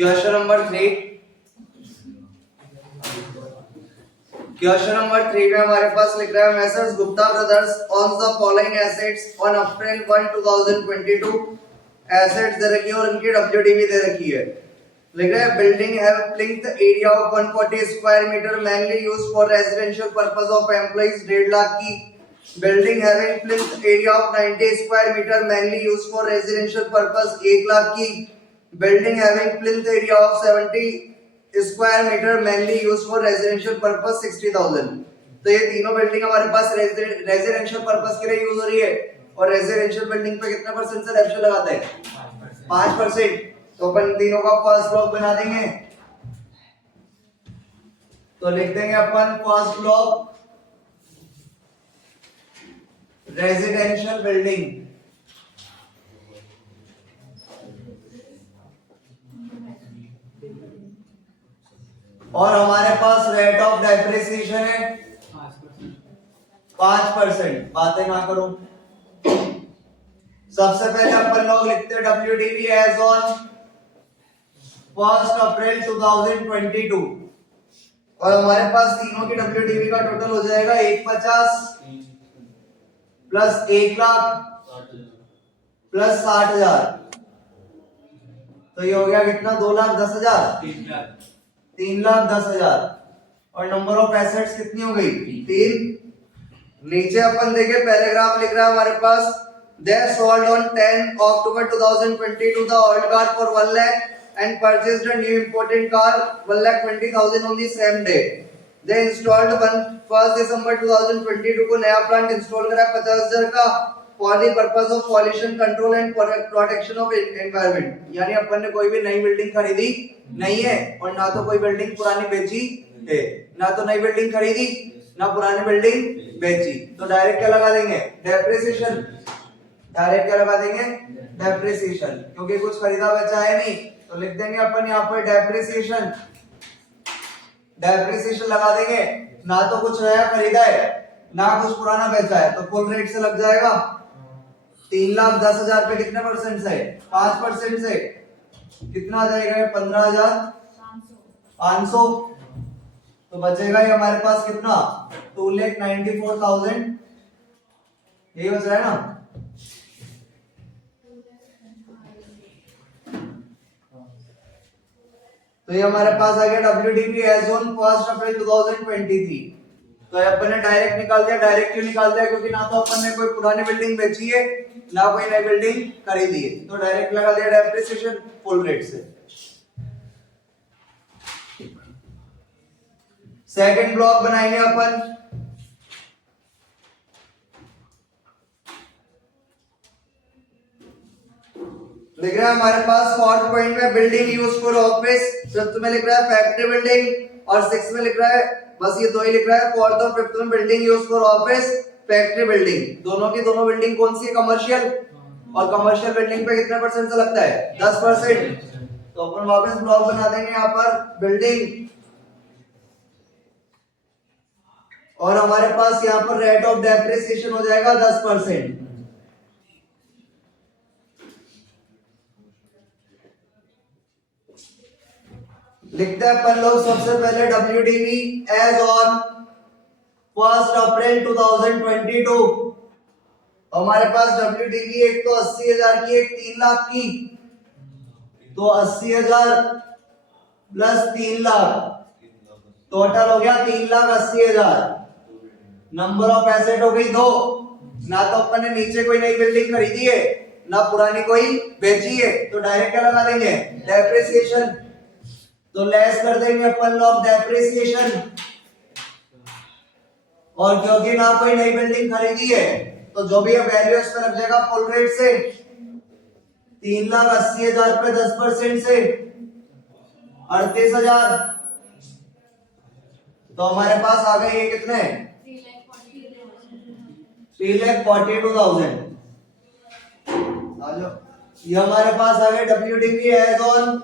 Question number 3 में हमारे पास लिख रहा है messrs Gupta brothers on the following assets on April 1 2022 assets दे रखी है और इनकी डब्ल्यूडीवी दे रखी है। लिख रहा है building have plinth area of 140 square metre mainly used for residential purpose of employees 1.5 lakh की। Building having plinth area of 90 square metre mainly used for residential purpose 1 lakh की। Building having plinth area of 70 square metre mainly used for residential purpose 60,000। तो ये तीनों building हमारे पास residential purpose के लिए use हो रही है और रेजिडेंशियल बिल्डिंग पे कितना परसेंट से रेप्शन लगाते हैं 5%। तो अपन तीनों का फर्स्ट ब्लॉक बना देंगे। तो लिख देंगे अपन फर्स्ट ब्लॉक रेजिडेंशियल बिल्डिंग और हमारे पास रेट ऑफ डेप्रिसिएशन है 5%। बातें ना करो। सबसे पहले अपन लोग लिखते हैं डब्ल्यूडीवी एज ऑन 1 अप्रैल 2022 और हमारे पास तीनों की डब्ल्यूडीवी का टोटल हो जाएगा 150 प्लस 1 लाख प्लस 60,000। तो ये हो गया कितना 2,10,000 3,10,000 और नंबर ऑफ एसेट्स कितनी हो गई 3। नीचे अपन देखें पैराग्राफ लिख रहा है हमारे पास they sold on 10 October 2022 the old car for 1 lakh and purchased a new imported car 1,20,000 on the same day. They installed 1 December 2022 को नया प्लांट इंस्टॉल करा 50,000 का for the purpose of pollution control and protection of environment। यानी अपन ने कोई भी नई building खरीदी नहीं है और ना तो कोई बिल्डिंग पुरानी बेची है, ना तो नई बिल्डिंग खरीदी ना पुरानी बिल्डिंग बेची। तो डायरेक्ट क्या लगा देंगे डेप्रिसिएशन। डायरेक्ट क्या लगा देंगे डेप्रिसिएशन क्योंकि कुछ खरीदा बेचा है नहीं। तो लिख देंगे अपन यहाँ पर डेप्रिसिएशन। डेप्रिसिएशन लगा देंगे। ना तो कुछ नया खरीदा है ना कुछ पुराना बेचा है तो फुल रेट से लग जाएगा। 3,10,000 पे कितने परसेंट से 5% से कितना आ जाएगा 15,500। तो बचेगा ये हमारे पास कितना 2,94,000 यही बच रहा है ना। तो ये हमारे पास आ गया डब्ल्यूडीवी एज ऑन 1 अप्रैल 2023। तो अपन ने डायरेक्ट निकाल दिया। डायरेक्ट क्यों निकाल दिया क्योंकि ना तो अपन ने कोई पुरानी बिल्डिंग बेची है ना कोई नई बिल्डिंग खरीदी है। तो डायरेक्ट लगा दिया डेप्रिसिएशन फुल रेट से। सेकंड ब्लॉक बनाएंगे अपन। लिख रहा है हमारे पास 4th पॉइंट में building use for office, 5th में लिख रहा है फैक्ट्री बिल्डिंग और 6th में लिख रहा है बस ये दो ही लिख रहा है। 4th और 5th में building use for office factory building. दोनों की दोनों बिल्डिंग कौन सी है कमर्शियल और कमर्शियल बिल्डिंग पे कितने परसेंट से लगता है 10%। तो अपन वापस ब्लॉक बना देंगे यहाँ पर बिल्डिंग और हमारे पास यहाँ पर रेट ऑफ डेप्रिसिएशन हो जाएगा 10%। लिखते हैं अपन लोग सबसे पहले डब्ल्यूडीवी एज ऑन 1 अप्रैल 2022। हमारे पास डब्ल्यूडीवी एक तो 80,000 की एक 3 लाख की। तो 80,000 प्लस 3 लाख टोटल हो गया 3,80,000। नंबर ऑफ एसेट हो गई 2। ना तो अपन ने नीचे कोई नई बिल्डिंग खरीदी है ना पुरानी कोई बेची है। तो डायरेक्ट क्या लगा देंगे डेप्रिसिएशन। तो लेस कर देंगे अपन लोग डेप्रिसिएशन और क्योंकि ना कोई नई बिल्डिंग खरीदी है तो जो भी वैल्यू इस पर लग जाएगा फुल रेट से 3,80,000 पे 10% से 38,000। तो हमारे पास आ गए ये कितने 3,42,000। ये हमारे पास आ गए डब्ल्यूडीवी एज ऑन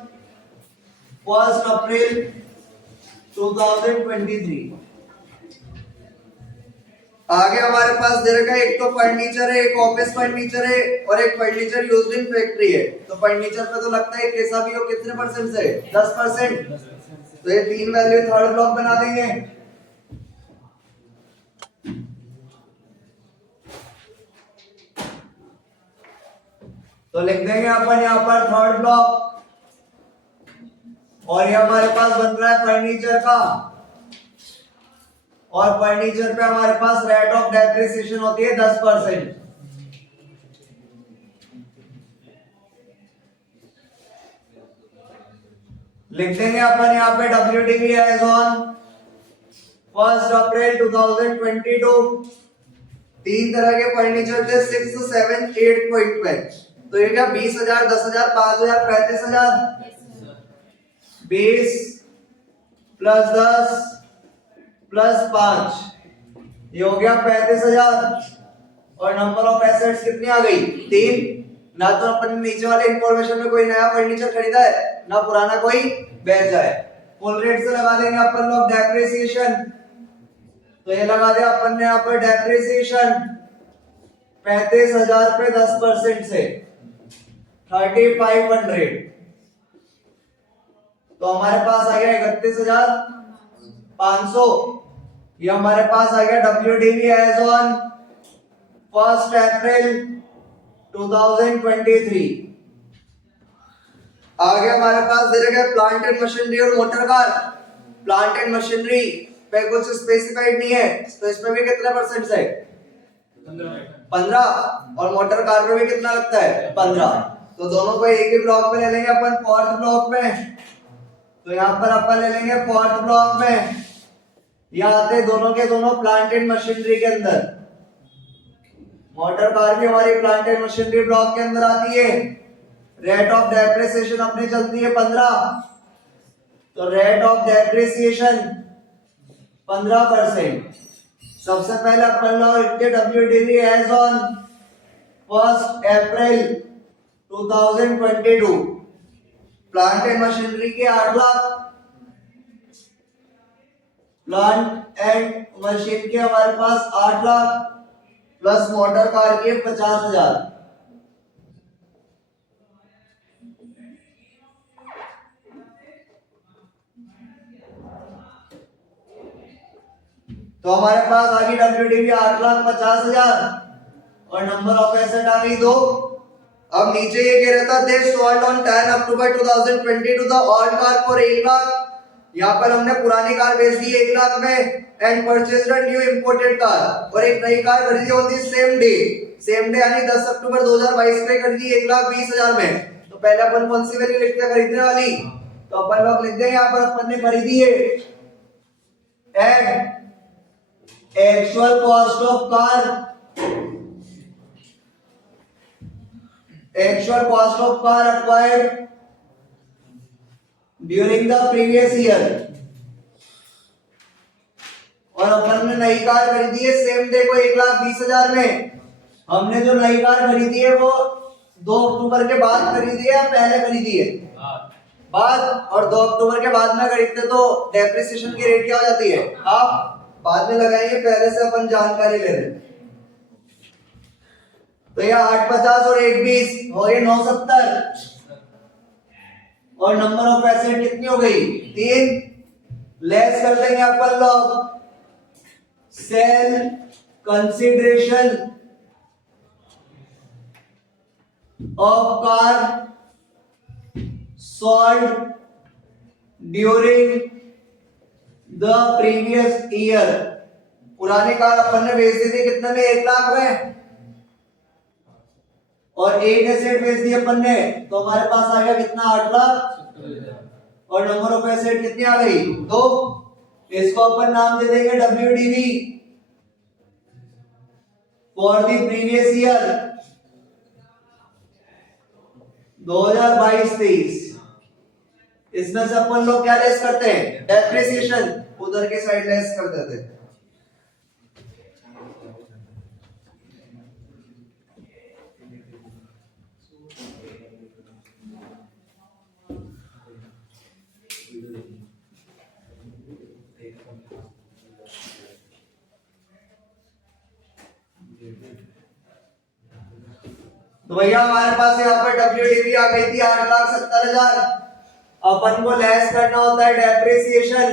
1 अप्रैल 2023। आगे हमारे पास दे रखा है एक तो फर्नीचर है, एक ऑफिस फर्नीचर है और एक फर्नीचर यूज्ड इन फैक्ट्री है। तो फर्नीचर पे तो लगता है कैसा भी हो कितने परसेंट से 10%। तो ये तीन वैल्यू थर्ड ब्लॉक बना देंगे। तो लिख देंगे अपन यहाँ पर थर्ड ब्लॉक और ये हमारे पास बन रहा है फर्नीचर का और फर्नीचर पे हमारे पास रेट ऑफ डेप्रिसिएशन होती है 10%। लिख देंगे अपन यहाँ पे WDV एज ऑन 1 अप्रैल 2022। तीन तरह के फर्नीचर थे 6, 7, 8 पॉइंट पे। तो ये क्या 20,000, 10,000, 5,000, 35,000। 20 प्लस 10 प्लस 5 ये हो गया 35,000। और नंबर ऑफ एसेट्स कितनी आ गई 3। ना तो अपन नीचे वाले इंफॉर्मेशन में कोई नया फर्नीचर खरीदा है ना पुराना कोई बेचा है। फुल रेट से लगा देंगे अपन लोग डेप्रिसिएशन। तो ये लगा दिया अपन ने यहाँ पर डेप्रिसिएशन 35,000 पे 10% से 3,500। तो हमारे पास आ गया 31,500। ये हमारे पास आ गया WDV एज ऑन 1 अप्रैल 2023। आगे हमारे पास दे रखा है प्लांट एंड मशीनरी और motor car. Plant and machinery पे कुछ स्पेसिफाइड नहीं है तो इसमें भी कितना परसेंट है 15 और मोटर कार पे भी कितना लगता है 15। तो दोनों को एक ही ब्लॉक में ले लेंगे अपन फोर्थ ब्लॉक में। तो यहाँ पर अपन ले लेंगे फोर्थ ब्लॉक में। ये आते दोनों के दोनों प्लांट एंड मशीनरी के अंदर। मोटर कार भी हमारी प्लांट एंड मशीनरी ब्लॉक के अंदर आती है। रेट ऑफ डेप्रिसिएशन अपनी चलती है 15। तो रेट ऑफ डेप्रिसिएशन 15%। सबसे पहले अपन लोग लिखते WDV as on 1 April 2022। Plant and machinery के 8 लाख। प्लांट एंड मशीन के हमारे पास 8 लाख प्लस मोटर कार के 50,000। तो हमारे पास आ गई WDV 8,50,000 और नंबर ऑफ एसेट आ गई 2। अब नीचे ये कह रहा था they sold on 10 October 2022 the old car for 1 lakh. यहाँ पर हमने पुरानी कार बेच दी 1 लाख में and purchased a new imported car और एक नई कार खरीदी ऑन द सेम डे यानी 10 अक्टूबर 2022 में खरीदी 1,20,000 में। तो पहले अपन कौन सी वैल्यू लिखते हैं खरीदने वाली। तो अपन लोग लिख देंगे यहाँ पर अपन ने खरीदी है and actual cost of car acquired during the previous year। और अपन ने नई कार खरीदी है सेम डे को 1,20,000 में। हमने जो नई कार खरीदी है वो 2 अक्टूबर के बाद खरीदी है या पहले खरीदी है बाद। और 2 अक्टूबर के बाद में खरीदते तो डेप्रिसिएशन की रेट क्या हो जाती है आप बाद में लगाएंगे, पहले से अपन जानकारी ले रहे हैं। तो ये 850 और 120 और ये 970 और नंबर ऑफ एसेट कितनी हो गई 3। लेस कर देंगे अपन लोग sale consideration of car sold during the previous year. पुरानी कार अपन ने बेच दी थी कितने में 1 लाख में और एक एसेट बेच दी अपन ने तो हमारे पास आ गया कितना 8 लाख और नंबर ऑफ एसेट कितनी आ गई 2। इसको अपन नाम दे देंगे WDV for the previous year 2022-23। इसमें से अपन लोग क्या लेस करते हैं डेप्रिसिएशन, उधर के साइड लेस कर देते हैं। तो भैया हमारे पास यहाँ पर WDV आ गई थी 8,70,000। अपन को लेस करना होता है डेप्रिसिएशन,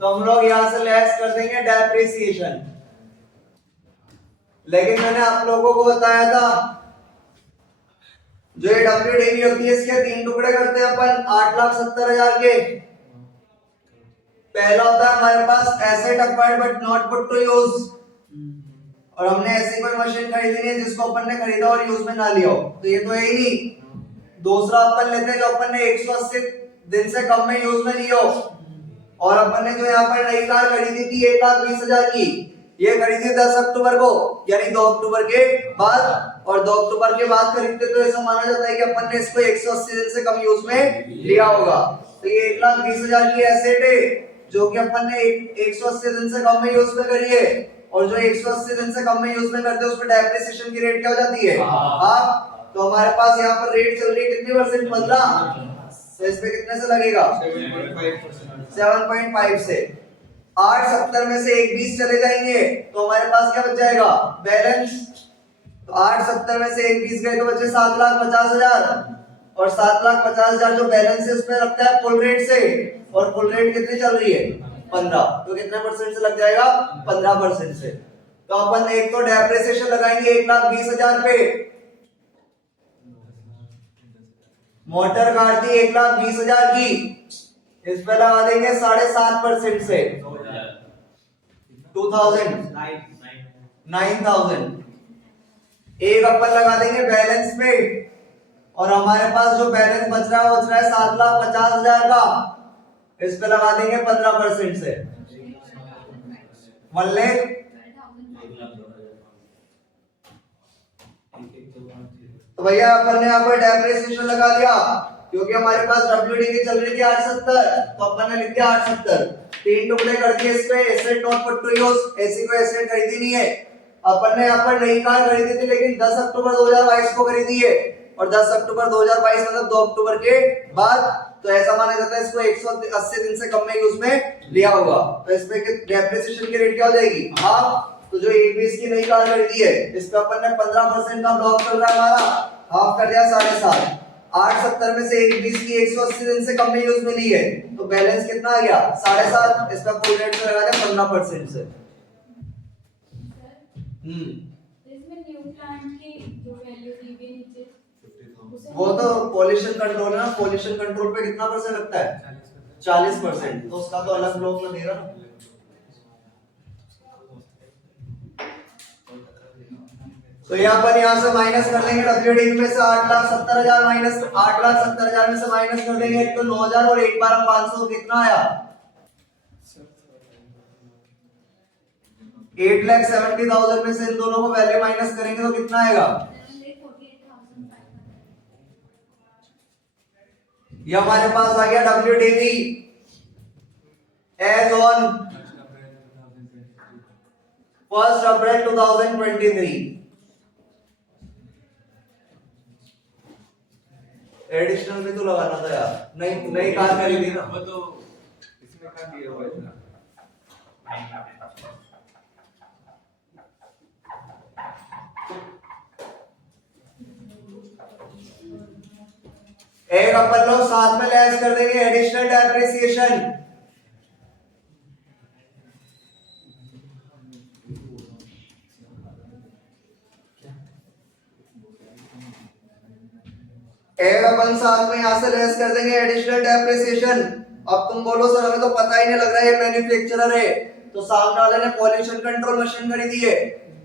तो हम लोग यहाँ से लेस कर देंगे डेप्रिसिएशन। लेकिन मैंने आप लोगों को बताया था जो ये WDV होती है इसके 3 टुकड़े करते हैं अपन 8,70,000 के। पहला होता है हमारे पास asset acquired but not put to use, और हमने ऐसी कोई मशीन खरीदी नहीं जिसको अपन ने खरीदा और यूज में ना लिया हो, तो ये तो है ही नहीं। दूसरा अपन लेते हैं जो अपन ने 180 दिन से कम में यूज में लिया हो, और अपन ने जो यहाँ पर नई कार खरीदी थी 1,20,000 की, ये खरीदी 10 अक्टूबर को, यानी 2 अक्टूबर के बाद, और 2 अक्टूबर के बाद खरीदते तो ऐसा माना जाता है कि अपन ने इसको 180 दिन से कम यूज में लिया होगा। तो ये 1,20,000 की एसेट है जो कि अपन ने 180 दिन से कम में यूज में करी है, और जो 180 दिन से कम में यूज में करते हैं उसमें डेप्रिसिएशन की रेट क्या हो जाती है हाफ। तो हमारे पास यहाँ पर रेट चल रही है कितनी परसेंट, 15, तो इस पे कितने से लगेगा 7.5 से। 870 में से 120 चले जाएंगे तो हमारे पास क्या बच जाएगा बैलेंस। तो 870 में से 120 गए तो बचे 7,50,000, और 7,50,000 जो बैलेंस है उसमें लगता है फुल रेट से, और फुल रेट कितनी चल रही है 15, तो कितने परसेंट से लग जाएगा 15% से। तो अपन एक तो डेप्रिसिएशन लगाएंगे 1,20,000 पे, मोटर कार थी 1,20,000 की, इस पे लगा देंगे 7.5% से 9,000। एक अपन लगा देंगे बैलेंस पे, और हमारे पास जो बैलेंस बच रहा है वो बच रहा है 7,50,000 का, इस पे लगा देंगे 15% से 1 लाख। तो भैया अपन ने यहाँ पर डेप्रिसिएशन लगा दिया क्योंकि हमारे पास WDV चल रही थी 870, तो अपन ने लिख दिया 870। 3 टुकड़े कर दिए इस पे, asset not put to use, ऐसी कोई एसेट खरीदी नहीं है। अपन ने यहाँ पर नई कार खरीदी थी लेकिन 10 अक्टूबर 2022 को खरीदी है, और 10 अक्टूबर 2022 मतलब 2 अक्टूबर के बाद, तो ऐसा माना जाता है इसको 180 दिन से कम में यूज में लिया होगा। तो इस पे डेप्रिसिएशन की रेट क्या हो जाएगी हाफ। तो जो 120 की नई कार खरीदी है इस पे अपन ने 15% का ब्लॉक चल रहा है हमारा, हाफ कर दिया 7.5। 870 में से 120 की 180 दिन से कम में यूज में ली है, तो बैलेंस कितना आ गया 7.5, इसका फुल रेट से लगा दिया 15% से। इसमें न्यू प्लांट की जो वैल्यू दी गई नीचे वो तो पॉल्यूशन कंट्रोल है ना, पॉल्यूशन कंट्रोल पे कितना परसेंट लगता है 40%, तो उसका तो अलग ब्लॉक में दे रहा ना। तो यहाँ पर यहाँ से माइनस कर देंगे WDV में से 8,70,000 माइनस 8,70,000 में से माइनस कर देंगे तो 9,000, और 1,12,500 कितना आया 8,70,000 में से इन दोनों को वैल्यू माइनस करेंगे तो कितना आएगा। ये हमारे पास आ गया WDV as on 1 April 2023। Additional भी तो लगाना था यार, नई कार खरीदी ना, वो तो इसमें क्या दिया हुआ है ना। एक अपन लोग साथ में लेस कर देंगे एडिशनल डेप्रिसिएशन। एक अपन साथ में यहां से लेस कर देंगे एडिशनल डेप्रिसिएशन। अब तुम बोलो सर हमें तो पता ही नहीं लग रहा है ये मैन्युफैक्चरर है, तो सामने वाले ने पॉल्यूशन कंट्रोल मशीन खरीदी है,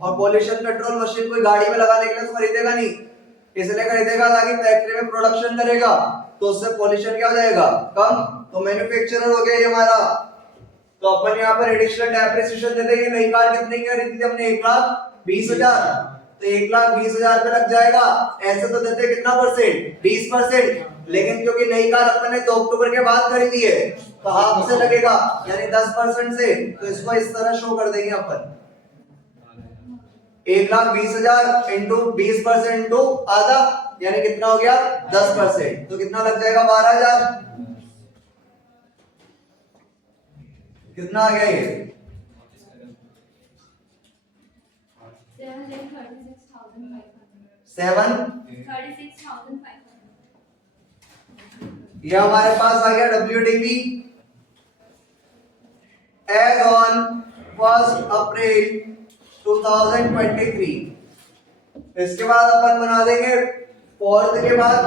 और पॉल्यूशन कंट्रोल मशीन कोई गाड़ी में लगाने के लिए तो खरीदेगा नहीं, इसलिए खरीदेगा ताकि फैक्ट्री में प्रोडक्शन करेगा, तो उससे पॉल्यूशन क्या हो जाएगा कम, तो मैन्युफैक्चरर हो गया ये हमारा। तो अपन यहाँ पर एडिशनल डेप्रिसिएशन दे देंगे। नई कार कितने की खरीदी थी हमने 1,20,000, तो 1,20,000 पे लग जाएगा। ऐसे तो देते कितना परसेंट 20%, लेकिन क्योंकि नई कार अपन ने 2 अक्टूबर के बाद खरीदी है तो हाफ से लगेगा यानी 10% से, तो इसको इस तरह शो कर देंगे अपन 1,20,000 इंटू 20% इंटू आधा, यानी कितना हो गया 10%, तो कितना लग जाएगा 12,000। कितना आ गया ये 7,36,500 7 36,500। ये हमारे पास आ गया WDV एज ऑन 1 अप्रैल 2023। इसके बाद अपन बना देंगे फोर्थ के बाद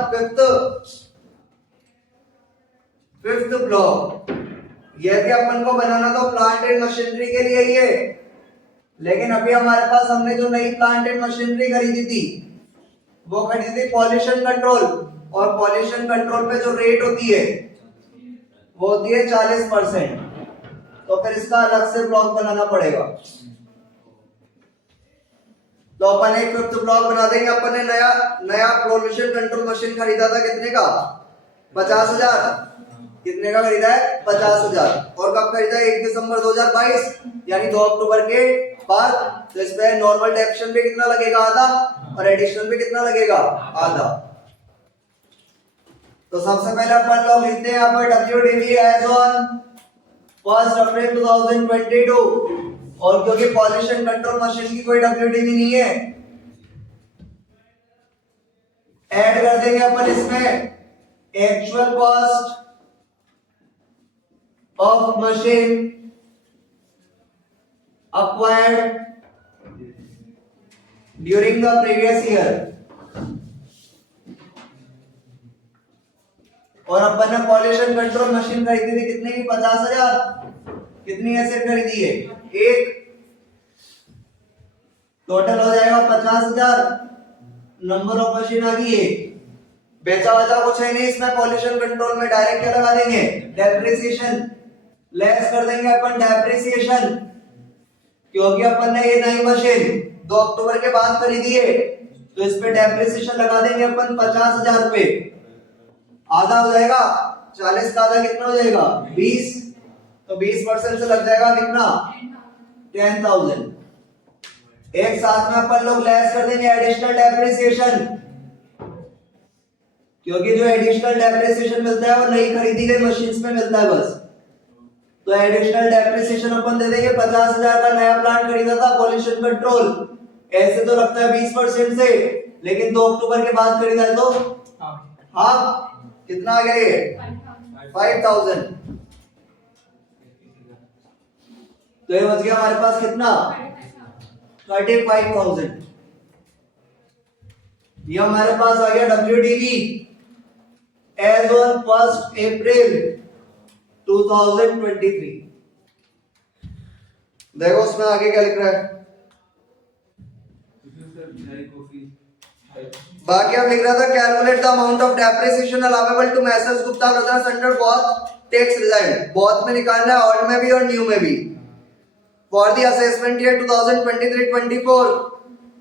फिफ्थ ब्लॉक। यदि अपन को बनाना तो प्लांट एंड मशीनरी के लिए ही है, लेकिन अभी हमारे पास हमने जो नई प्लांट एंड मशीनरी खरीदी थी वो खरीदी थी पॉल्यूशन कंट्रोल, और पॉल्यूशन कंट्रोल पे जो रेट होती है वो होती है 40%। तो फिर इसका अलग से ब्लॉक बनाना पड़ेगा। तो अपन एक फिफ्थ ब्लॉक बना देंगे। अपन ने नया पॉल्यूशन कंट्रोल मशीन खरीदा था, कितने का? 50,000। कितने का खरीदा है? 50,000। और कब खरीदा है? 1 दिसंबर 2022, यानी 2 अक्टूबर के बाद। तो इसमें नॉर्मल डेप्शन पे कितना लगेगा? आधा, और एडिशनल पे कितना लगेगा? आधा। तो सबसे पहले अपन लोग लिखते हैं यहाँ पर WDV एज ऑन 1 अप्रैल 2022, और क्योंकि पॉल्यूशन कंट्रोल मशीन की कोई WDV नहीं है, ऐड कर देंगे अपन इसमें actual cost of machine acquired during the previous year। और अपन ने पॉल्यूशन कंट्रोल मशीन खरीदी थी कितने की? 50,000। कितनी एसेट खरीदी है? एक। टोटल हो जाएगा 50,000। नंबर ऑफ मशीन आ गई है। बेचा बचा कुछ है नहीं इसमें। पॉल्यूशन कंट्रोल में डायरेक्ट क्या लगा देंगे? डेप्रिसिएशन। लेस कर देंगे अपन डेप्रिसिएशन, क्योंकि अपन ने ये नई मशीन 2 अक्टूबर के बाद खरीदी है, तो इस पे डेप्रिसिएशन लगा देंगे अपन 50,000 पे। आधा हो जाएगा 40 का आधा कितना हो जाएगा? 20। तो 20% से लग जाएगा कितना? 10,000। एक साथ में अपन लोग लेस कर देंगे एडिशनल डेप्रिसिएशन, क्योंकि जो एडिशनल डेप्रिसिएशन मिलता है वो नई खरीदी गई मशीन्स में मिलता है बस। तो एडिशनल डेप्रिसिएशन अपन दे देंगे। 50,000 का नया प्लांट खरीदा था पॉल्यूशन कंट्रोल, ऐसे तो लगता है 20% से, लेकिन 2 अक्टूबर के बाद खरीदा है तो हाँ कितना आ गया ये? 5,000। तो ये बच गया हमारे पास कितना? 35,000। ये हमारे पास आ गया WDV एज ऑन 1 अप्रैल 2023। देखो उसमें आगे क्या लिख रहा है? बाकी अब लिख रहा था calculate the amount of depreciation allowable to messrs Gupta brothers under both tax regimes. Both में निकालना है, ओल्ड में भी और न्यू में भी। For the assessment year 2023-24,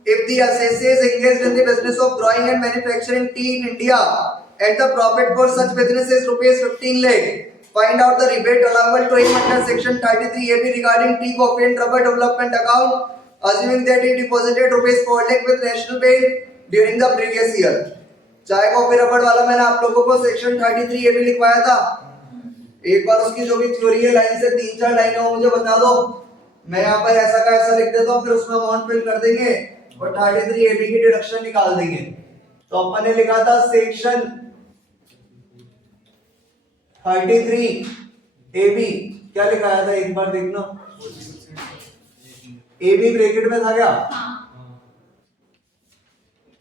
if the assessee is engaged in the business of growing and manufacturing tea in India and the profit for such business is rupees 15 lakh, find out the rebate allowable to him under section 33AB regarding tea, coffee and rubber development account, assuming that he deposited rupees 4 lakh with National Bank during the previous year। चाय coffee रबड़ वाला मैंने आप लोगों को section 33AB लिखवाया था। एक बार उसकी जो भी थ्योरी है लाइन से 3-4 लाइनें वो मुझे बता दो, मैं यहाँ पर ऐसा का ऐसा लिख देता हूँ, फिर उसमें अमाउंट फिल कर देंगे और 33AB की डिडक्शन निकाल देंगे। तो अपन ने लिखा था सेक्शन 33AB, क्या लिखाया था एक बार देखना। AB ब्रैकेट में था क्या?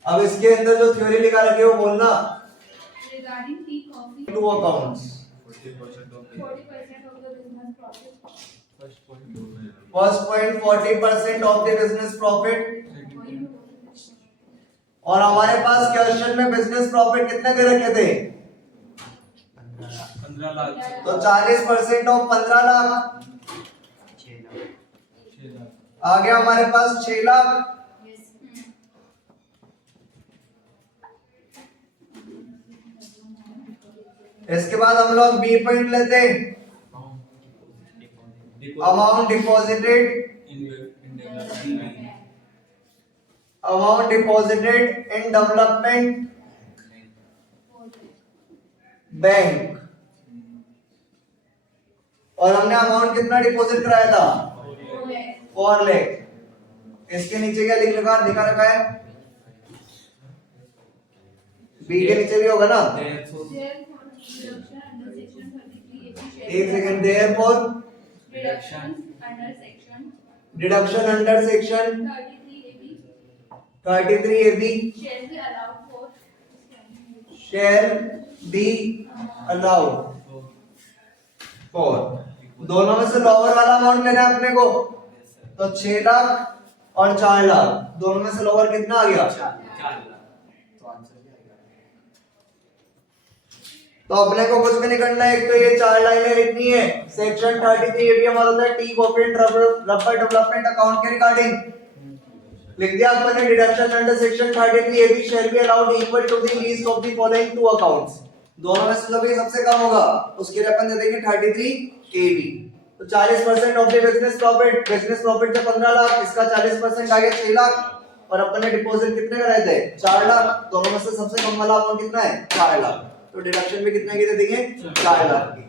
अब इसके अंदर जो थ्योरी लिखा रखी है वो बोलना। Regarding tea, coffee, two accounts 40% of the business profit. First point 40% of the business profit. और हमारे पास क्वेश्चन में बिजनेस प्रॉफिट कितने दे रखे थे? 15 लाख। तो 40% ऑफ 15 लाख आ गया हमारे पास 6 लाख। इसके बाद हम लोग बी पॉइंट लेते हैं, amount deposited in development bank. और हमने अमाउंट कितना डिपॉजिट कराया था? 4 लाख। इसके नीचे क्या लिखा रखा है? बी के नीचे भी होगा ना। Therefore, एक second, therefore Reduction under section deduction under section 33AB shall be allowed for share be allowed for, दोनों में से लोअर वाला अमाउंट लेना है अपने को, तो 6 लाख और 4 लाख, दोनों में से लोअर कितना आ गया? 4 लाख। तो अपने को कुछ भी नहीं करना है, एक तो ये 4 लाइनें लिखनी है। सेक्शन 33 ये भी हमारा होता है tea corporate rubber development account के रिगार्डिंग लिख दिया अपने। Deduction under section 33 A B shall be allowed equal to the least of the following two accounts, दोनों में से जो भी सबसे कम होगा उसके लिए अपन दे देंगे 33 ए बी। तो 40% ऑफ द बिजनेस प्रॉफिट से 15 लाख, इसका 40% आ गया 6 लाख, और अपन ने डिपॉजिट कितने कराए थे? 4 लाख, दोनों में से सबसे कम वाला अमाउंट कितना है? 4 लाख। तो डिडक्शन भी कितने की दे देंगे? 4 लाख की।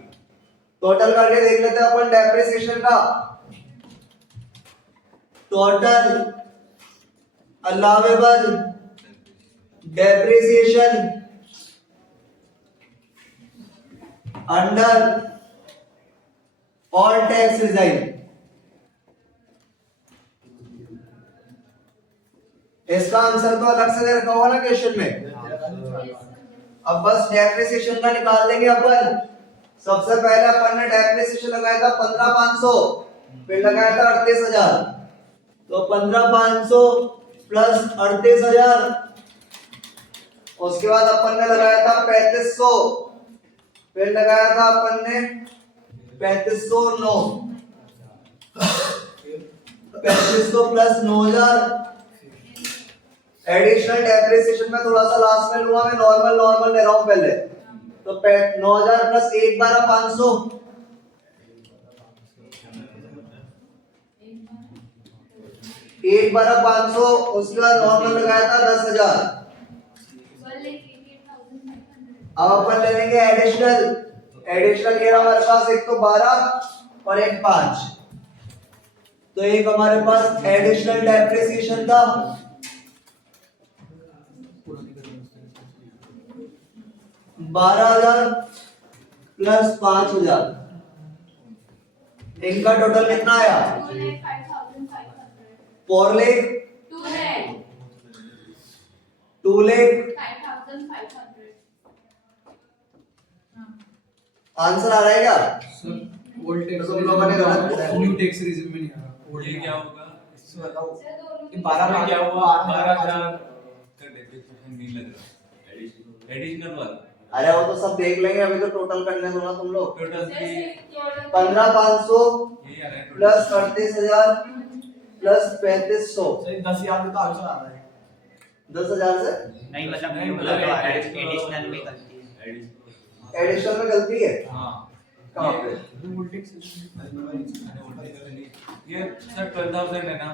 टोटल करके देख लेते हैं अपन डेप्रिसिएशन का। Total allowable depreciation under all tax resign, इसका आंसर तो अलग से दे रखा होगा ना क्वेश्चन में। अब बस डेप्रिसिएशन का निकाल लेंगे अपन। सबसे पहले अपन ने डेप्रिसिएशन लगाया था 15,500, फिर लगाया था 38,000, तो 15,500 प्लस 38,000, उसके बाद अपन ने लगाया था 3,500, फिर लगाया था अपन ने 3,509, 3,500 प्लस 9,000। एडिशनल डेप्रिसिएशन में थोड़ा सा लास्ट में लूंगा मैं, नॉर्मल ले रहा हूं पहले। तो 9,000 प्लस 1,12,500, 1,12,500, उसके बाद नॉर्मल लगाया था 10,000। अब अपन ले लेंगे एडिशनल ये रहा हमारे पास, एक तो 12 और एक 5, तो एक हमारे पास एडिशनल डेप्रिसिएशन था 12,000 प्लस 5,000, इनका टोटल कितना आया? 4 लाख 2 लाख। आंसर आ रहा है क्या? सर ओल्ड टैक्स तो तुम लोगों ने गलत बताया। न्यू टैक्स रीजन में नहीं आ रहा। ये क्या होगा? इसमें बताओ ये 12 क्या हुआ? 12,000 का डेप्रिसिएशन नहीं लग रहा, एडिशनल वाला। अरे वो तो सब देख लेंगे, अभी तो टोटल करने दो ना तुम लोग। टोटल की 15,500 यही आ रहा है टोटल। प्लस 38,000 प्लस 3,500, सर 10,000 में तो आंसर आ रहा है। 10,000 से नहीं मतलब नहीं, मतलब मतलब एडिशनल में गलती है। एडिशनल में गलती है। हाँ कहां पे? ओल्ड टैक्स ये सर 12,000 है ना,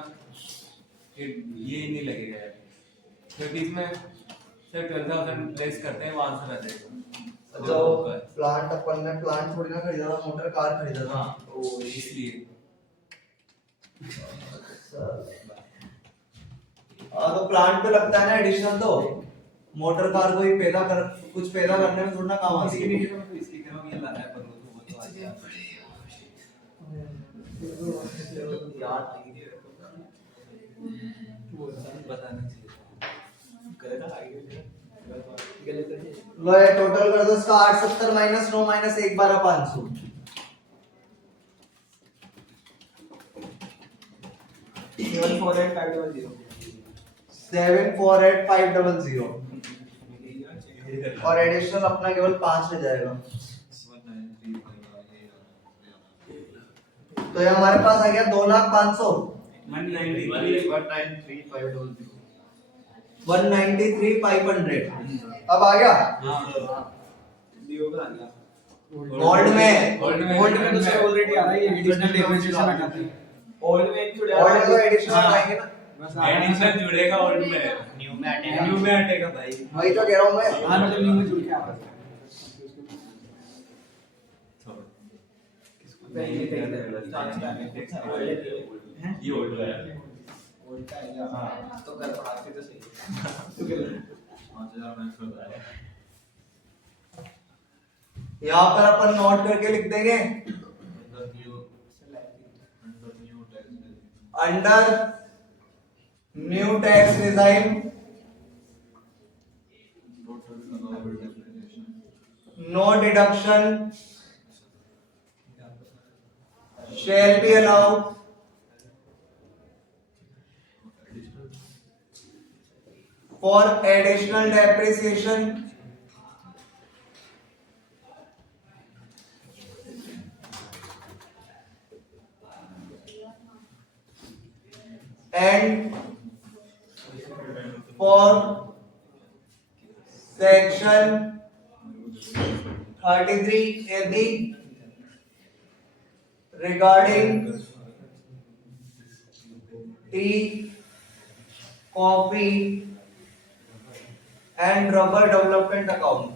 ये नहीं लगेगा यार, क्योंकि इसमें सर 12,000 लेस करते हैं, वो आंसर आ जाएगा। जो प्लांट अपन ने प्लांट थोड़ी ना खरीदा था, मोटर कार खरीदा था। हाँ तो इसलिए तो प्लांट पे लगता है ना एडिशनल, तो मोटर कार को ही कुछ पैदा करने में थोड़ा काम आती है। इसकी तरफ ये लाना है, पर वो तो आ गया। बताना चाहिए। लो ये टोटल कर दो इसका, 870 माइनस 9 माइनस 1,12,500, 748,500 और एडिशनल अपना केवल 5 में जाएगा। तो ये हमारे पास आ गया 2,05,000, 193,500। अब आ गया गोल्ड में। ओल्ड में तो सर ऑलरेडी आ रहा है, ये एडिशनल डेप्रिसिएशन हटाते हैं। गोल्ड में तो एडिशनल आएंगे ना, बस एडिशनल जुड़ेगा ओल्ड में, न्यू में हटेगा। न्यू में हटेगा भाई। वही तो कह रहा हूँ मैं। हाँ मतलब न्यू में जुड़ के आ रहा है। ये ओल्ड है। तो कर पढ़ाते तो सही। यहाँ पर अपन नोट करके लिख देंगे under new tax regime no deduction shall be allowed for additional depreciation and for section 33AB regarding tea, coffee and rubber development account.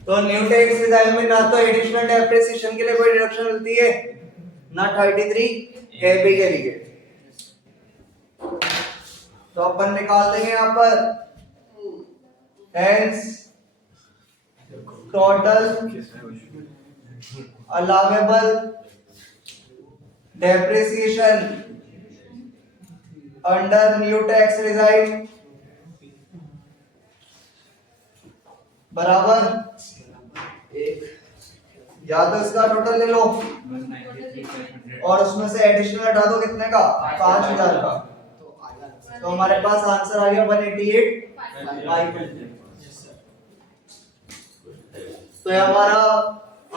तो न्यू टैक्स रिजाइम में ना तो एडिशनल डेप्रिसिएशन के लिए कोई डिडक्शन मिलती है ना 33 एबी के लिए। तो अपन निकाल देंगे यहां पर hence total allowable depreciation under new tax regime बराबर या तो इसका टोटल ले लो और उसमें से एडिशनल हटा दो कितने का 5000 का। तो हमारे पास आंसर आ गया 188 तो ये हमारा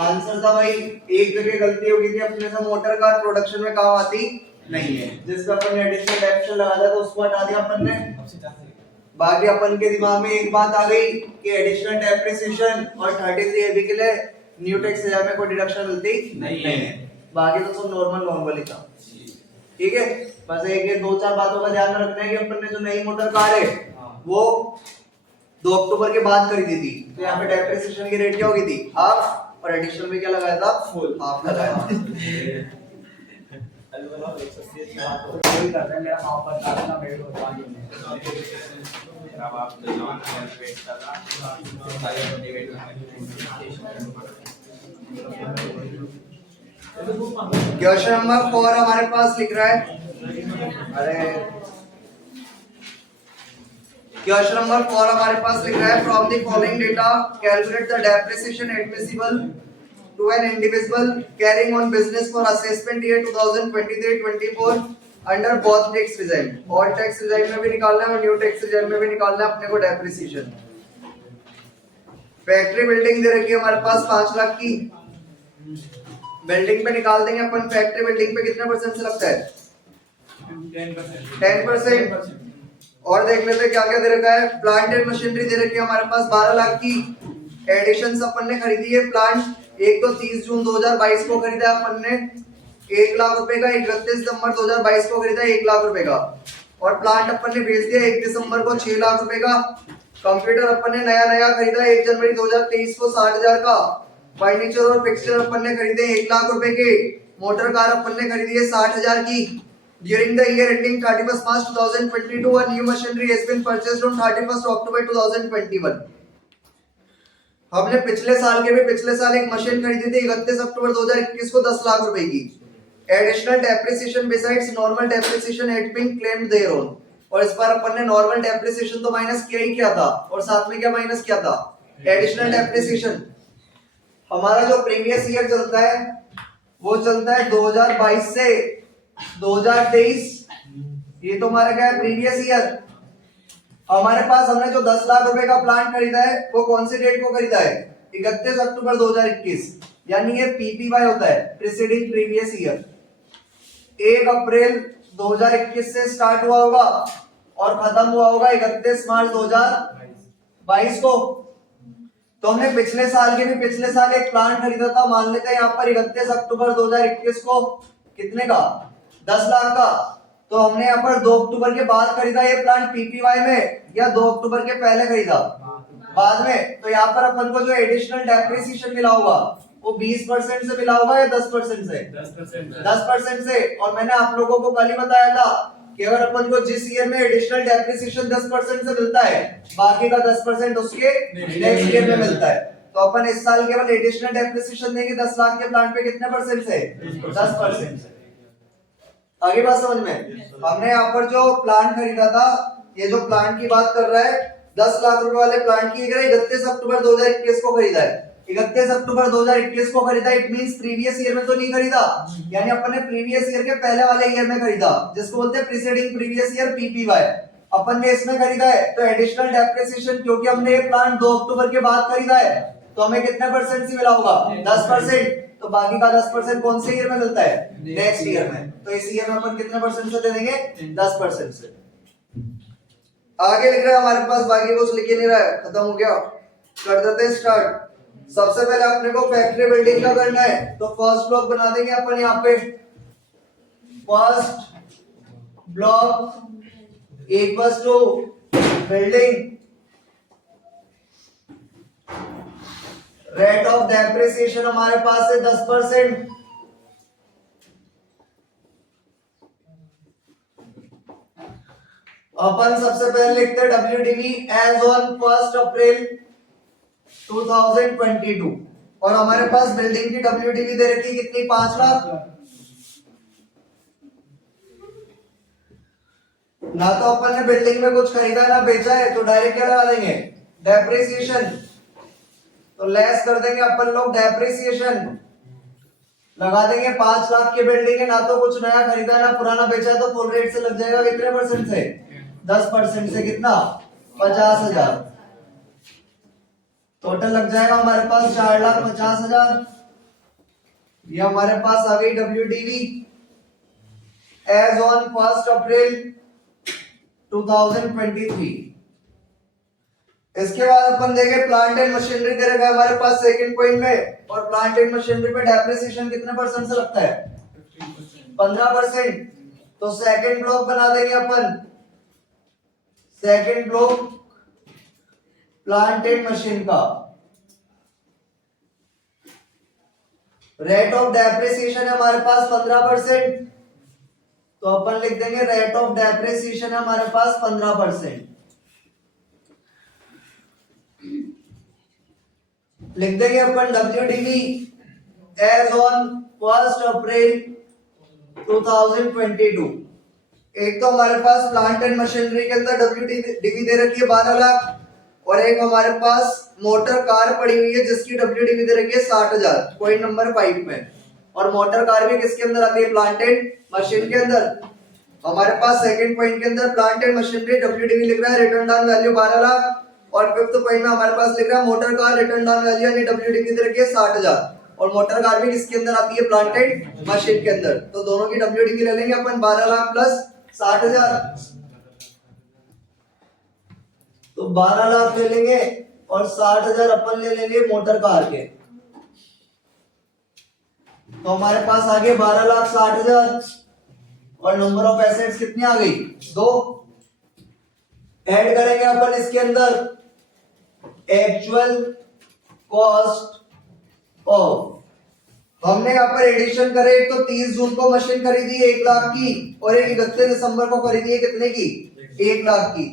आंसर था भाई। एक जगह गलती होगी थी अपने से मोटर कार प्रोडक्शन में काम आती नहीं है जिसमें अपन ने एडिशनल डेप्रिसिएशन लगा दिया तो उसको हटा दिया अपन ने। बाकी अपन के दिमाग में एक बात आ गई कि एडिशनल डेप्रिसिएशन और 33 एबी के लिए न्यू टैक्स रिजाइम में कोई डिडक्शन मिलती नहीं है। बाकी तो सब नॉर्मल ही था। ठीक है, बस एक दो चार बातों का ध्यान रखना है कि अपन ने जो नई मोटर कार है वो 2 अक्टूबर के बाद खरीदी थी तो यहाँ पे डेप्रिसिएशन की रेट क्या होगी थी हाफ और एडिशनल में क्या लगाया था फुल हाफ लगाया था। क्वेश्चन नंबर 4 हमारे पास लिख रहा है क्वेश्चन नंबर 4 हमारे पास लिख रहा है from the following data calculate the depreciation admissible to an individual carrying on business for assessment year 2023-24 under both tax regime। और टैक्स regime में भी निकालना है और न्यू टैक्स regime में भी निकालना है अपने को डेप्रिसिएशन। फैक्ट्री बिल्डिंग दे रखी है हमारे पास 5 लाख की। बिल्डिंग पे निकाल देंगे अपन। फैक्ट्री बिल्डिंग पे कितने परसेंट से लगता है 10%। और देख लेते हैं क्या क्या दे रखा है। प्लांट एंड मशीनरी दे रखी है हमारे पास 12 लाख की। एडिशंस अपन ने खरीदी है। प्लांट एक तो 30 जून 2022 को खरीदा अपन ने 1 लाख रुपए का। 31 दिसंबर 2022 को खरीदा 1 लाख रुपए का। और प्लांट अपन ने बेच दिया 1 दिसंबर को 6 लाख रुपए का। कंप्यूटर अपन ने नया खरीदा 1 जनवरी 2023 को 60,000 का। फर्नीचर और फिक्सचर अपन ने खरीदे 1 लाख रुपए के। मोटर कार अपन ने खरीदी है 60,000 की। During the year ending 31st March 2022, a new machinery has been purchased on 31st October 2021। हमने पिछले साल एक मशीन खरीदी थी 31 अक्टूबर 2021 को 10 लाख रुपए की। Additional depreciation besides normal depreciation had been claimed thereon. और इस बार अपन ने नॉर्मल डेप्रिसिएशन तो माइनस किया ही क्या था और साथ में क्या माइनस किया था एडिशनल डेप्रिसिएशन। हमारा जो प्रीवियस ईयर चलता है वो चलता है 2022 से 2023। ये तो हमारा क्या है प्रीवियस ईयर। हमारे पास हमने जो 10 लाख रुपए का प्लांट खरीदा है वो कौन सी डेट को खरीदा है 31 अक्टूबर 2021। यानी ये पीपीवाई होता है प्रीसीडिंग प्रीवियस ईयर। 1 अप्रैल 2021 से स्टार्ट हुआ होगा और खत्म हुआ होगा 31 मार्च 2022 को। तो हमने पिछले साल एक प्लांट खरीदा था। मान लेते हैं यहाँ पर 31 अक्टूबर 2021 को कितने का 10 लाख का। तो हमने यहाँ पर 2 अक्टूबर के बाद खरीदा ये प्लांट पीपीवाई में या 2 अक्टूबर के पहले खरीदा बाद में। तो यहाँ पर अपन को जो एडिशनल डेप्रिसिएशन मिला होगा वो 20% से मिला होगा या 10% से? 10%। 10% से। और मैंने आप लोगों को कल ही बताया था कि अगर अपन को जिस ईयर में एडिशनल डेप्रिसिएशन 10% से मिलता है, बाकी का 10% उसके नेक्स्ट ईयर में मिलता है। तो अपन इस साल केवल एडिशनल डेप्रिसिएशन देंगे 10 लाख के प्लांट पे कितने परसेंट से? 10% से। आगे बात समझ में? हमने यहाँ पर जो प्लांट खरीदा था, ये जो प्लांट की बात कर रहा है 10 लाख रुपए वाले प्लांट की 31 अक्टूबर 2021 को खरीदा है। 31 अक्टूबर 2021 को खरीदा, इट मींस प्रीवियस ईयर में तो नहीं खरीदा, यानी अपन ने प्रीवियस ईयर के पहले वाले ईयर में खरीदा, जिसको बोलते हैं प्रीसीडिंग प्रीवियस ईयर पीपीवाई। अपन ने इसमें खरीदा है तो एडिशनल डेप्रिसिएशन, क्योंकि हमने ये प्लांट 2 अक्टूबर के बाद खरीदा है, तो हमें कितने परसेंट से मिला होगा? 10%। तो बाकी का 10% कौन से ईयर में मिलता है? नेक्स्ट ईयर में। तो इस ईयर में अपन कितने परसेंट से दे देंगे? 10% से। आगे लिख रहा है हमारे पास, बाकी कुछ लिख ही नहीं रहा है, खत्म हो गया। कर देते हैं स्टार्ट। सबसे पहले अपने को फैक्ट्री बिल्डिंग का करना है, तो फर्स्ट ब्लॉक बना deंगे अपन यहाँ पे। First block equals to building rate of depreciation हमारे पास है 10%। अपन सबसे पहले लिखते हैं WDV एज ऑन 1 अप्रैल 2022, और हमारे पास बिल्डिंग की WDV दे रखी कितनी? 5 लाख। ना तो अपन ने बिल्डिंग में कुछ खरीदा ना बेचा है, तो डायरेक्ट क्या लगा देंगे? डेप्रिसिएशन। तो लेस कर देंगे अपन लोग डेप्रिसिएशन, लगा देंगे 5 लाख की बिल्डिंग है, ना तो कुछ नया खरीदा है ना पुराना बेचा है, तो फुल रेट से लग जाएगा कितने परसेंट से? 10% से। कितना? 50,000। टोटल लग जाएगा हमारे पास 4,50,000। ये हमारे पास आ गई WDV एज ऑन 1 अप्रैल 2023। इसके बाद अपन देंगे प्लांट एंड मशीनरी दे रखा है हमारे पास सेकंड पॉइंट में, और प्लांट एंड मशीनरी पे डेप्रिसिएशन कितने परसेंट से लगता है? 15%। तो सेकंड ब्लॉक बना देंगे अपन। Second block plant and machine का रेट ऑफ डेप्रिसिएशन है हमारे पास 15%, तो अपन लिख देंगे रेट ऑफ डेप्रिसिएशन है हमारे पास 15%। लिख देंगे अपन WDV एज ऑन 1 अप्रैल 2022। एक तो हमारे पास प्लांट एंड मशीनरी के अंदर WDV दे रखी है 12 लाख, और एक हमारे पास मोटर कार पड़ी हुई है जिसकी WDV दे रखी है 60,000, पॉइंट नंबर 5 में। और मोटर कार भी किसके अंदर आती है? प्लांट एंड मशीन के अंदर। हमारे पास सेकंड पॉइंट के अंदर प्लांट एंड मशीनरी WDV लिख रहा है रिटर्न डाउन वैल्यू 12 लाख, और फिफ्थ पॉइंट में हमारे पास लिख रहा है motor car return down value यानी WDV दे रखी है 60,000, और मोटर कार भी किसके अंदर आती है? प्लांट एंड मशीन के अंदर। तो दोनों की WDV ले लेंगे अपन 12 लाख प्लस 60,000, तो 12 लाख ले लेंगे, और 60,000 अपन ले लेंगे मोटर कार के। तो हमारे पास आ गए 12,60,000, और नंबर ऑफ एसेट्स कितनी आ गई? 2। ऐड करेंगे अपन इसके अंदर एक्चुअल कॉस्ट ऑफ, हमने यहाँ पर एडिशन करे, एक तो 30 जून को मशीन खरीदी 1 लाख की, और एक 31 दिसंबर को खरीदी है कितने की? 1 लाख की।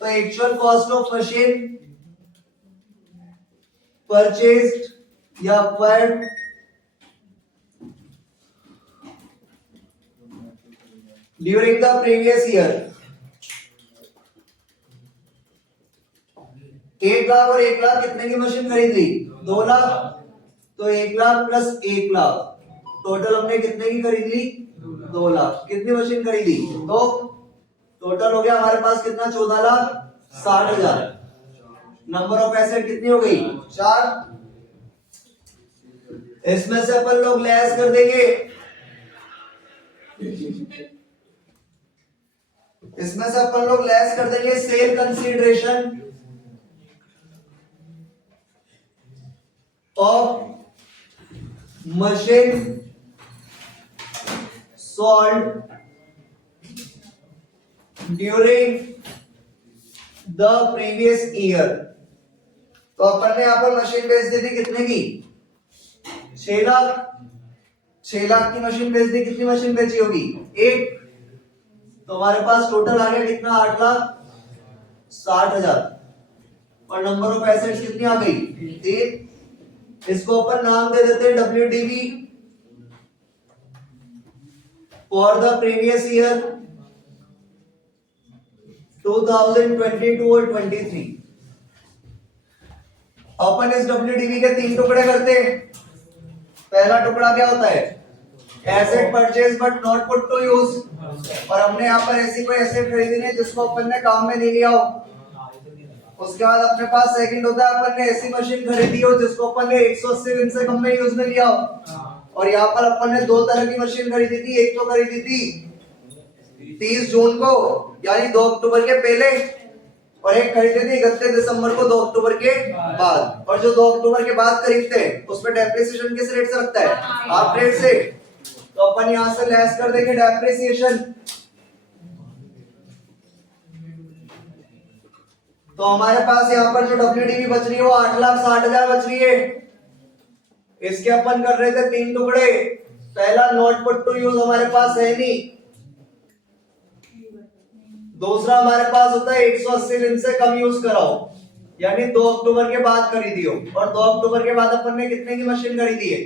तो actual cost of machine purchased या acquired during the previous year, 1 lakh और 1 लाख कितने की मशीन खरीद ली? 2 लाख। तो 1 लाख प्लस 1 लाख, टोटल हमने कितने की खरीद ली? 2 लाख। कितनी मशीन खरीदी? तो टोटल हो गया हमारे पास कितना? 14,60,000। नंबर ऑफ एसेट कितनी हो गई? 4। इसमें से अपन लोग लेस कर देंगे, इसमें से अपन लोग लेस कर देंगे sale consideration of machine sold during the previous year। तो अपन ने यहाँ पर मशीन बेच दी थी कितने की? 6 लाख की मशीन बेच दी, कितनी मशीन बेची होगी? एक। तो हमारे पास टोटल आ गया कितना? 8,60,000। और नंबर ऑफ एसेट्स कितनी आ गई? 3। इसको अपन नाम दे देते हैं WDV for the previous year 2022 और 23। अपन इस WDV के 3 टुकड़े करते हैं। पहला टुकड़ा क्या होता है? Asset purchase but not put to use. और हमने यहाँ पर ऐसी कोई एसेट खरीदी नहीं जिसको अपन ने काम में नहीं लिया हो। उसके बाद अपने पास सेकंड होता है, अपन ने ऐसी मशीन खरीदी हो जिसको अपन ने 180 दिन से कम में यूज में लिया हो। और यहाँ पर अपन ने 2 तरह की मशीन खरीदी थी। एक तो खरीदी थी 30 जून को यानी 2 अक्टूबर के पहले, और एक खरीदी थी 31 दिसंबर को 2 अक्टूबर के बाद। और जो 2 अक्टूबर के बाद खरीदते हैं उस पर डेप्रिसिएशन किस रेट से लगता है? हाफ रेट से। तो अपन यहां से लेस कर देंगे डेप्रिसिएशन। तो हमारे पास यहाँ पर जो WDV बच रही है वो 8,60,000 बच रही है। इसके अपन कर रहे थे 3 टुकड़े। पहला नॉट पुट टू यूज हमारे पास है नहीं। दूसरा हमारे पास होता है 180 दिन से कम यूज कराओ यानी 2 अक्टूबर के बाद खरीदी हो। और 2 अक्टूबर के बाद अपन ने कितने की मशीन खरीदी है?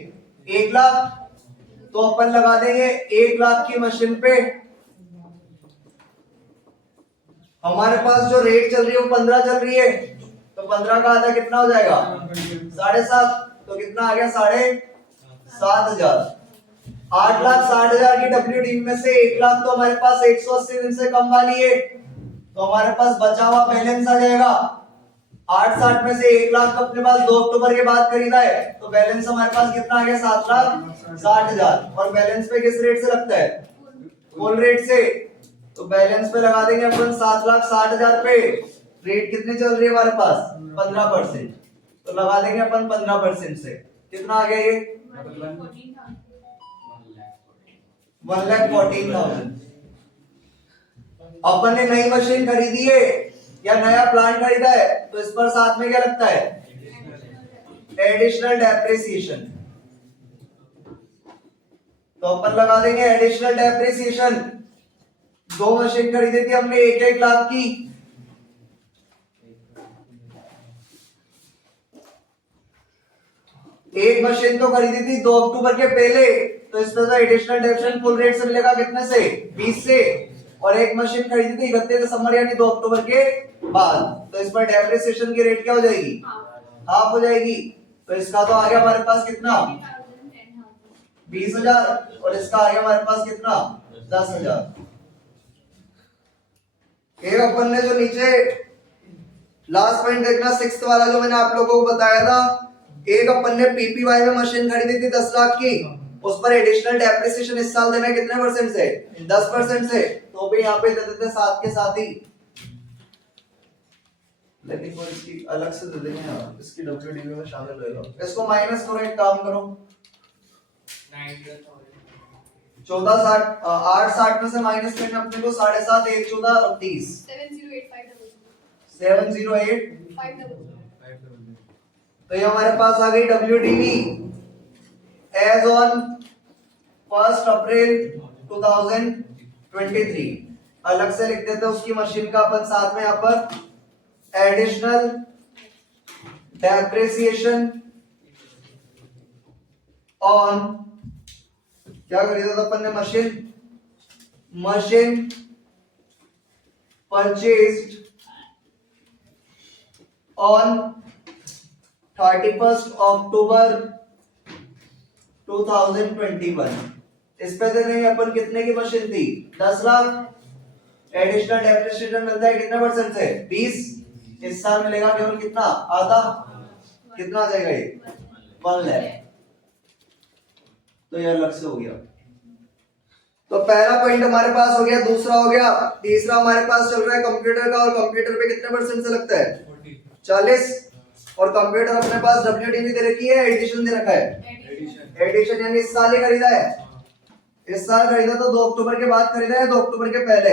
1 लाख। तो अपन लगा देंगे 1 लाख की मशीन पे हमारे पास जो रेट चल रही है वो 15 चल रही है। तो 15 का आधा कितना हो जाएगा? 7.5। तो कितना आ गया? 7,500। 8,60,000 की WDV में से 1 लाख तो हमारे पास 180 दिन से कम वाली है। तो हमारे पास बचा हुआ बैलेंस आ जाएगा 8,60 में से 1 लाख अपने पास 2 अक्टूबर के बाद खरीदा है। तो बैलेंस हमारे पास कितना आ गया? 7,60,000। और बैलेंस पे किस रेट से लगता है? फुल रेट से। तो बैलेंस पे लगा देंगे अपन 7,60,000 पे। रेट कितनी चल रही है हमारे पास? 15%। तो लगा देंगे अपन 15% से। कितना आ गया ये? 1,14,000। अपन ने नई मशीन खरीदी है या नया प्लांट खरीदा है तो इस पर साथ में क्या लगता है? Additional depreciation. तो अपन लगा देंगे एडिशनल डेप्रिसिएशन। 2 मशीन खरीदी थी हमने 1-1 लाख की। एक मशीन तो खरीदी थी 2 अक्टूबर के पहले, तो इसमें तो एडिशनल डेप्रिसिएशन फुल रेट से मिलेगा कितने से? 20 से। और एक मशीन खरीदी थी 31 दिसंबर यानी 2 अक्टूबर के बाद, तो इस पर डेप्रिसिएशन की रेट क्या हो जाएगी? हाफ हो जाएगी। तो इसका तो आ गया हमारे पास कितना? 20,000। और इसका आ गया हमारे पास कितना? 10,000। एक अपन ने जो नीचे लास्ट पॉइंट देखना 6th वाला जो मैंने आप लोगों को बताया था, एक अपन ने PPY में मशीन खरीदी थी 10 लाख की, उस पर एडिशनल डेप्रिसिएशन इस साल देना है कितने % से? 10% से। तो भी यहाँ पे दे देते साथ के साथ ही, लेकिन वो इसकी अलग से दे देंगे यार, इसकी WDV में शामिल होगा। इसको माइनस करो, एक काम करो 8,60 में से माइनस करना अपने को 7.5 1 14 30 708 तो ये हमारे पास आ गई WDV एज ऑन 1 अप्रैल 2023। अलग से लिख देते हैं उसकी मशीन का अपन साथ में यहाँ पर एडिशनल डेप्रिसिएशन ऑन, क्या खरीदा था अपन ने? मशीन परचेज्ड ऑन 31 अक्टूबर 2021। इस पे दे देंगे अपन कितने की मशीन थी? 10 लाख। एडिशनल डेप्रिसिएशन मिलता है कितने % से? 20। इस साल मिलेगा केवल कितना? आधा। कितना आ जाएगा ये? 1 लाख। तो ये अलग से हो गया। तो पहला पॉइंट हमारे पास हो गया, दूसरा हो गया, तीसरा हमारे पास चल रहा है कंप्यूटर का। और कंप्यूटर पे कितने % से लगता है? 40। और कंप्यूटर अपने पास WDV दे रखी है, एडिशन दे रखा है। एडिशन यानी इस साल ही खरीदा है। इस साल खरीदा तो 2 अक्टूबर के बाद खरीदा है 2 अक्टूबर के पहले?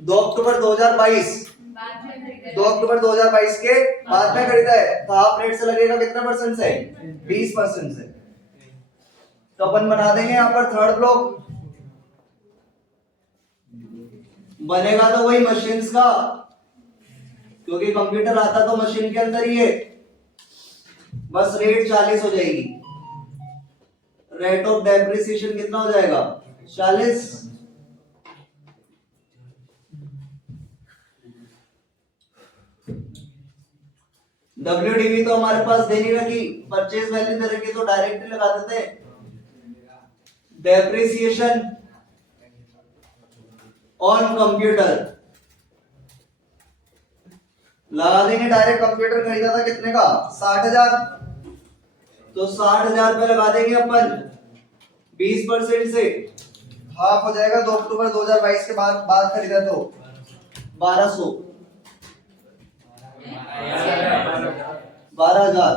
2 अक्टूबर 2022। है 2 अक्टूबर 2022 के बाद में खरीदा है तो हाफ रेट से लगेगा कितना परसेंट से 20% से। तो अपन बना देंगे यहाँ पर थर्ड ब्लॉक बनेगा तो वही मशीन्स का, क्योंकि कंप्यूटर आता तो मशीन के अंदर ही है, बस रेट 40 हो जाएगी। रेट ऑफ डेप्रिसिएशन कितना हो जाएगा 40। WDV तो हमारे पास दे नहीं रखी, परचेज वैल्यू दे रखी तो डायरेक्टली लगा देते। डेप्रिसिएशन ऑन कंप्यूटर लगा देंगे डायरेक्ट। कंप्यूटर खरीदा था कितने का 60,000, तो 60,000 पे लगा देंगे अपन 20% से, हाफ हो जाएगा। 2 अक्टूबर 2022 के बाद खरीदा तो 1200 12,000।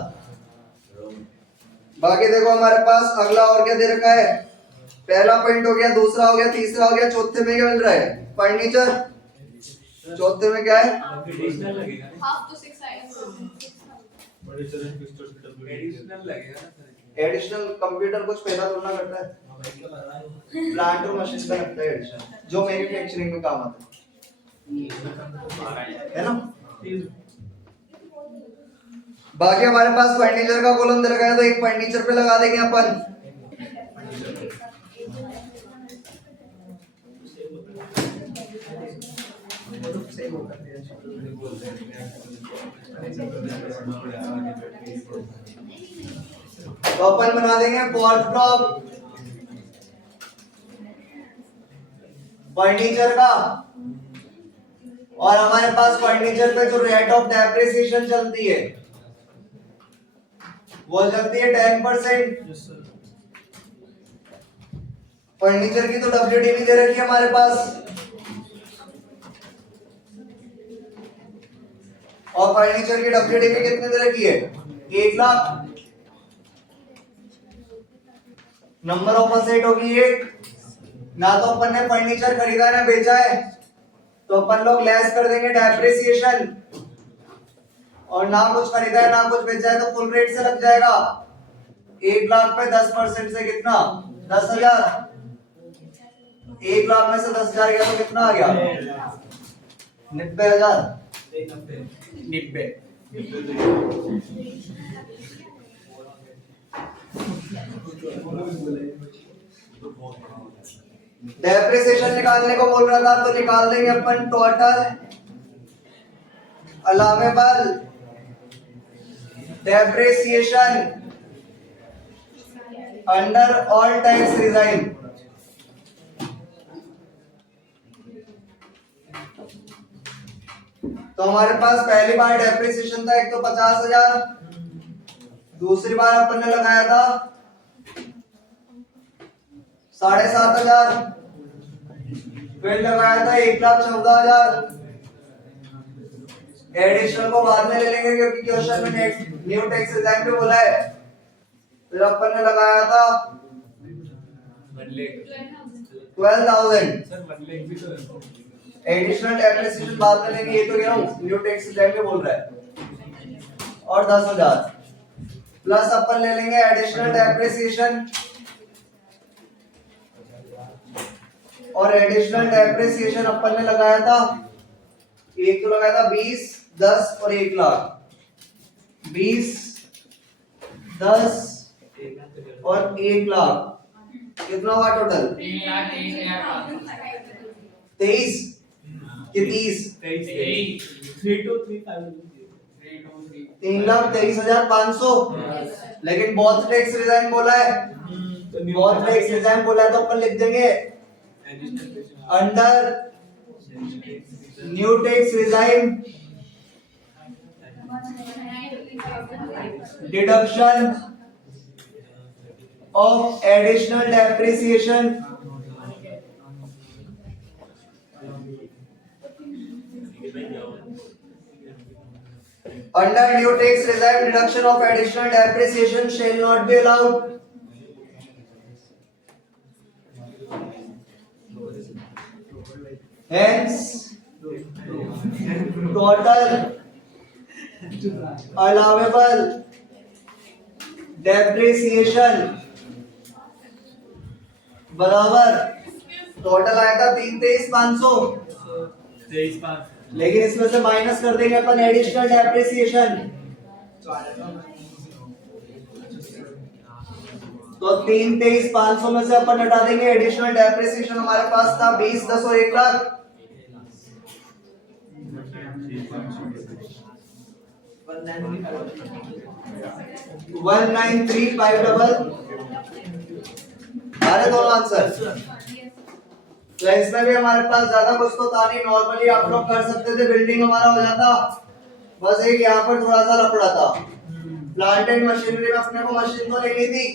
बाकी देखो हमारे पास अगला और क्या दे रखा है, पहला पॉइंट हो गया, दूसरा हो गया, तीसरा हो गया, चौथे में क्या मिल रहा है फर्नीचर। चौथे में क्या है एडिशनल लगेगा, हाफ तो 6 आएगा। एडिशनल लगेगा ना सर। एडिशनल कंप्यूटर कुछ पैदा करना करता है, प्लांट और मशीन का लगता है एडिशनल, जो मैन्युफैक्चरिंग में काम आता है ना। बाकी हमारे पास फर्नीचर का कॉलम दे रखा है तो एक फर्नीचर पे लगा देंगे अपन। तो अपन बना देंगे फोर्थ ब्लॉक फर्नीचर का, और हमारे पास फर्नीचर पे जो रेट ऑफ डेप्रिसिएशन चलती है वो चलती है 10%। फर्नीचर की तो WDV दे रखी है हमारे पास, और फर्नीचर की WDV कितने दे रखी है 1 लाख। नंबर ऑफ असेट होगी 1। ना तो अपन ने फर्नीचर खरीदा है ना बेचा है, तो अपन लोग लेस कर देंगे डेप्रिसिएशन, और ना कुछ खरीदा है ना कुछ बेचा है तो फुल रेट से लग जाएगा। 1 लाख पे 10% से कितना 10,000। 1 लाख में से 10,000 गया तो कितना आ गया 90,000। 90। डेप्रिसिएशन निकालने को बोल रहा था तो निकाल देंगे अपन total allowable depreciation under all tax regime. तो हमारे पास पहली बार डेप्रिसिएशन था एक तो 50,000, दूसरी बार अपन ने लगाया था 7,500, फिर लगाया था 1,14,000। एडिशनल को बाद में ले लेंगे क्योंकि क्वेश्चन में न्यू टैक्स रिजाइम पे बोला है। फिर अपन ने लगाया था 12,000। सर मतलब भी तो एडिशनल डेप्रिसिएशन बाद में लेंगे, ये तो कह रहा हूं न्यू टैक्स रिजाइम पे बोल रहा है। और 10,000 प्लस अपन ले लेंगे एडिशनल डेप्रिसिएशन, और एडिशनल डेप्रिसिएशन अपन ने लगाया था एक तो लगाया था 20, 10 और 1 लाख। 20, 10 और 1 लाख कितना हुआ टोटल 23 कि 30 3,23,500। लेकिन बहुत टैक्स रिजाइम बोला है, बहुत टैक्स रिजाइम बोला है तो अपन लिख देंगे under new tax regime deduction of additional depreciation under new tax regime deduction of additional depreciation shall not be allowed. Hence total allowable depreciation बराबर टोटल आया था 323,500, 23,500 लेकिन इसमें से माइनस कर देंगे अपन एडिशनल डेप्रिसिएशन, तो 323,500 में से अपन हटा देंगे एडिशनल डेप्रिसिएशन। हमारे पास था 20, 10 और 1 लाख, 193,500 अरे दोनों आंसर। तो इसमें भी हमारे पास ज्यादा कुछ तो था नहीं, नॉर्मली आप लोग कर सकते थे, बिल्डिंग हमारा हो जाता। बस एक यहाँ पर थोड़ा सा लफड़ा था। प्लांट एंड मशीनरी में अपने को मशीन तो लेनी थी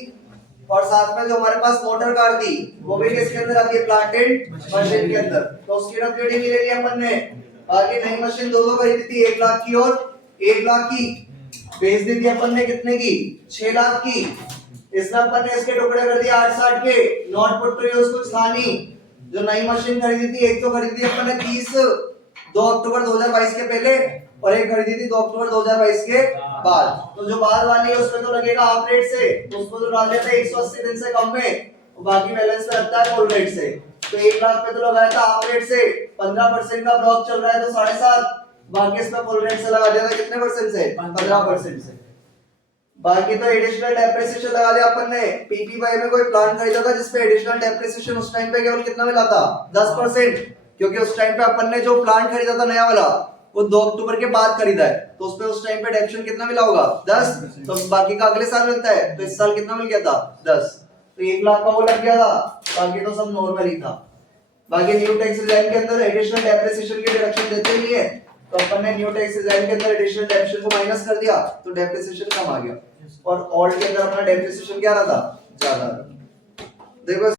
और साथ में जो हमारे पास मोटर कार थी वो भी किसके अंदर आती है, प्लांट एंड मशीन के अंदर, तो उसकी डब्ल्यूडी ले ली अपन ने। बाकी नई मशीन दो खरीदी थी, 1 लाख की और 1 लाख की, बेच दी थी अपन ने कितने की, 6 लाख की। इसमें अपन ने इसके टुकड़े कर दिए 8-60 के, नॉट पुट टू यूज कुछ था नहीं। जो नई मशीन खरीदी थी, एक तो खरीदी अपन ने 2 अक्टूबर 2022 के पहले और एक खरीदी थी 2 अक्टूबर 2022 के बाद। तो जो बाद वाली है उसमें तो लगेगा हाफ रेट से, तो उसको तो डाल देते 180 दिन से कम में, और बाकी बैलेंस पे लगता है फुल रेट से। तो 1 लाख पे तो लगाया था हाफ रेट से, 15% का ब्लॉक चल रहा है तो 7.5, बाकी इसमें फुल रेट से लगा दिया था कितने परसेंट से, 15% से। बाकी तो एडिशनल डेप्रिसिएशन लगा दिया अपन ने। पीपीवाई में कोई प्लान खरीदा था जिसपे एडिशनल डेप्रिसिएशन उस टाइम पे केवल कितना मिला था, 10%, क्योंकि उस टाइम पे अपन ने जो प्लान खरीदा था नया वाला वो 2 अक्टूबर के बाद खरीदा है, तो उसपे उस टाइम पे डेप्रिसिएशन कितना मिला होगा, 10, तो बाकी का अगले साल मिलता है, तो इस साल कितना मिल गया था, 10, तो 1 लाख का वो लग गया था। बाकी तो सब नॉर्मल ही था। बाकी न्यू टैक्स डिजाइन के अंदर एडिशनल डेप्रिसिएशन की डिडक्शन देते नहीं है, तो अपन ने न्यू टैक्स डिजाइन के अंदर एडिशनल डेप्रिसिएशन को माइनस कर दिया तो डेप्रिसिएशन कम आ गया, और ओल्ड के अंदर अपना डेप्रिसिएशन क्या रहा था, ज्यादा। देखो